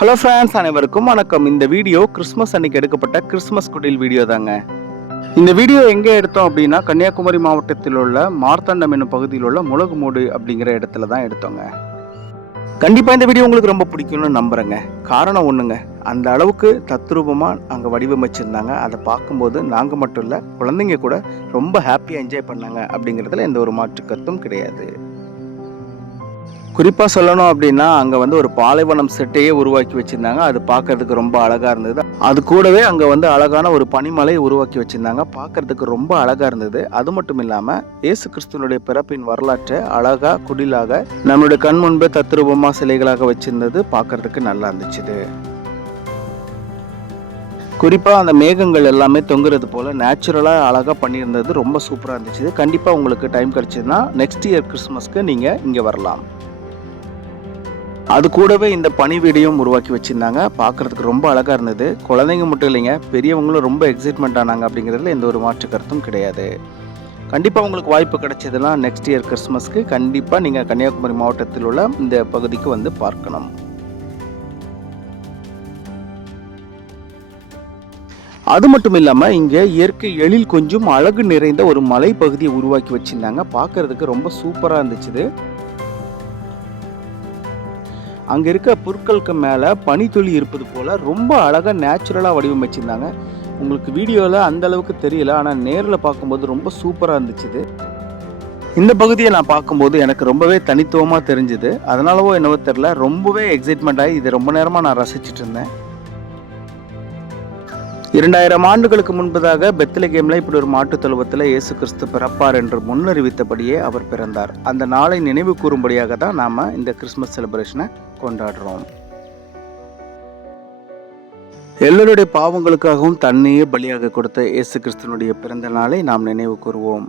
Hello friends அனைவருக்கும் வணக்கம். இந்த வீடியோ கிறிஸ்மஸ் அன்னைக்கு எடுக்கப்பட்ட கிறிஸ்மஸ் குடில் வீடியோ தாங்க. இந்த வீடியோ எங்கே எடுத்தோம் அப்படின்னா கன்னியாகுமரி மாவட்டத்தில் உள்ள மார்த்தாண்டம் என்னும் பகுதியில் உள்ள முளகுமூடு அப்படிங்கிற இடத்துல தான் எடுத்தோங்க. கண்டிப்பாக இந்த வீடியோ உங்களுக்கு ரொம்ப பிடிக்கும்னு நம்புகிறேங்க காரணம் ஒன்றுங்க அந்த அளவுக்கு தத்ரூபமாக அங்கே வடிவமைச்சிருந்தாங்க. அதை பார்க்கும்போது நாங்கள் மட்டும் இல்லை குழந்தைங்க கூட ரொம்ப ஹாப்பியாக என்ஜாய் பண்ணாங்க அப்படிங்கிறதுல எந்த ஒரு மாற்று கருத்தும் கிடையாது. குறிப்பாக சொல்லணும் அப்படின்னா அங்கே வந்து ஒரு பாலைவனம் செட்டையே உருவாக்கி வச்சுருந்தாங்க. அது பார்க்கறதுக்கு ரொம்ப அழகாக இருந்தது. அது கூடவே அங்கே வந்து அழகான ஒரு பனிமலை உருவாக்கி வச்சுருந்தாங்க. பார்க்கறதுக்கு ரொம்ப அழகாக இருந்தது. அது மட்டும் இல்லாமல் இயேசு கிறிஸ்துவனுடைய பிறப்பின் வரலாற்றை அழகாக குடிலாக நம்மளுடைய கண் முன்பு தத்ரூபமாக சிலைகளாக வச்சுருந்தது. பார்க்கறதுக்கு நல்லா இருந்துச்சுது. குறிப்பாக அந்த மேகங்கள் எல்லாமே தொங்குறது போல் நேச்சுரலாக அழகாக பண்ணியிருந்தது. ரொம்ப சூப்பராக இருந்துச்சு கண்டிப்பாக உங்களுக்கு டைம் கிடச்சதுன்னா நெக்ஸ்ட் இயர் கிறிஸ்மஸ்க்கு நீங்கள் இங்கே வரலாம். அது கூடவே இந்த பனி வீடியோவும் உருவாக்கி வச்சுருந்தாங்க. பார்க்குறதுக்கு ரொம்ப அழகாக இருந்தது. குழந்தைங்க மட்டும் இல்லைங்க பெரியவங்களும் ரொம்ப எக்ஸைட்மெண்ட் ஆனாங்க அப்படிங்கிறதுல எந்த ஒரு மாற்று கருத்தும் கிடையாது. கண்டிப்பாக உங்களுக்கு வாய்ப்பு கிடைச்சதுன்னா நெக்ஸ்ட் இயர் கிறிஸ்மஸ்க்கு கண்டிப்பாக நீங்கள் கன்னியாகுமரி மாவட்டத்தில் உள்ள இந்த பகுதிக்கு வந்து பார்க்கணும். அது மட்டும் இல்லாமல் இங்கே இயற்கை எழில் கொஞ்சம் அழகு நிறைந்த ஒரு மலைப்பகுதியை உருவாக்கி வச்சுருந்தாங்க. பார்க்கறதுக்கு ரொம்ப சூப்பராக இருந்துச்சு அங்கே இருக்க பொருட்களுக்கு மேலே பனித்துளி இருப்பது போல் ரொம்ப அழகாக நேச்சுரலாக வடிவமைச்சிருந்தாங்க. உங்களுக்கு வீடியோவில் அந்த அளவுக்கு தெரியல ஆனால் நேரில் பார்க்கும்போது ரொம்ப சூப்பராக இருந்துச்சு இந்த பகுதியை நான் பார்க்கும்போது எனக்கு ரொம்பவே தனித்துவமாக தெரிஞ்சுது. அதனாலவோ என்னவோ தெரில ரொம்பவே எக்ஸைட்மெண்ட் ஆகி இது ரொம்ப நேரமாக நான் ரசிச்சுட்டு இருந்தேன். இரண்டாயிரம் ஆண்டுகளுக்கு முன்பதாக பெத்லகேம்ல இப்படி ஒரு மாட்டுத் தொழுவத்தில் இயேசு கிறிஸ்து பிறப்பார் என்று முன்னறிவித்தபடியே அவர் பிறந்தார். அந்த நாளை நினைவு கூறும்படியாக தான் நாம இந்த கிறிஸ்மஸ் செலிப்ரேஷனை கொண்டாடுறோம். எல்லோருடைய பாவங்களுக்காகவும் தன்னையே பலியாக கொடுத்த இயேசு கிறிஸ்தனுடைய பிறந்த நாளை நாம் நினைவு கூறுவோம்.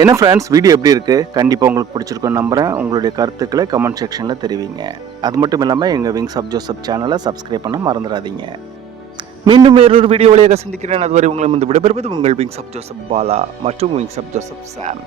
என்ன ஃப்ரெண்ட்ஸ் வீடியோ எப்படி இருக்குது கண்டிப்பாக உங்களுக்கு பிடிச்சிருக்கும்னு நம்புகிறேன் உங்களுடைய கருத்துக்களை கமெண்ட் செக்ஷனில் தெரிவிங்க. அது மட்டும் இல்லாமல் எங்கள் விங்ஸ் ஆஃப் ஜோசப் சேனலை சப்ஸ்கிரைப் பண்ண மறந்துடாதீங்க. மீண்டும் வேறொரு வீடியோ வழியாக சந்திக்கிறேன். அதுவரை உங்களை வந்து விடைபெறுவது உங்கள் விங்ஸ் ஆஃப் ஜோசப் பாலா மற்றும் விங்ஸ் ஆஃப் ஜோசப் சாம்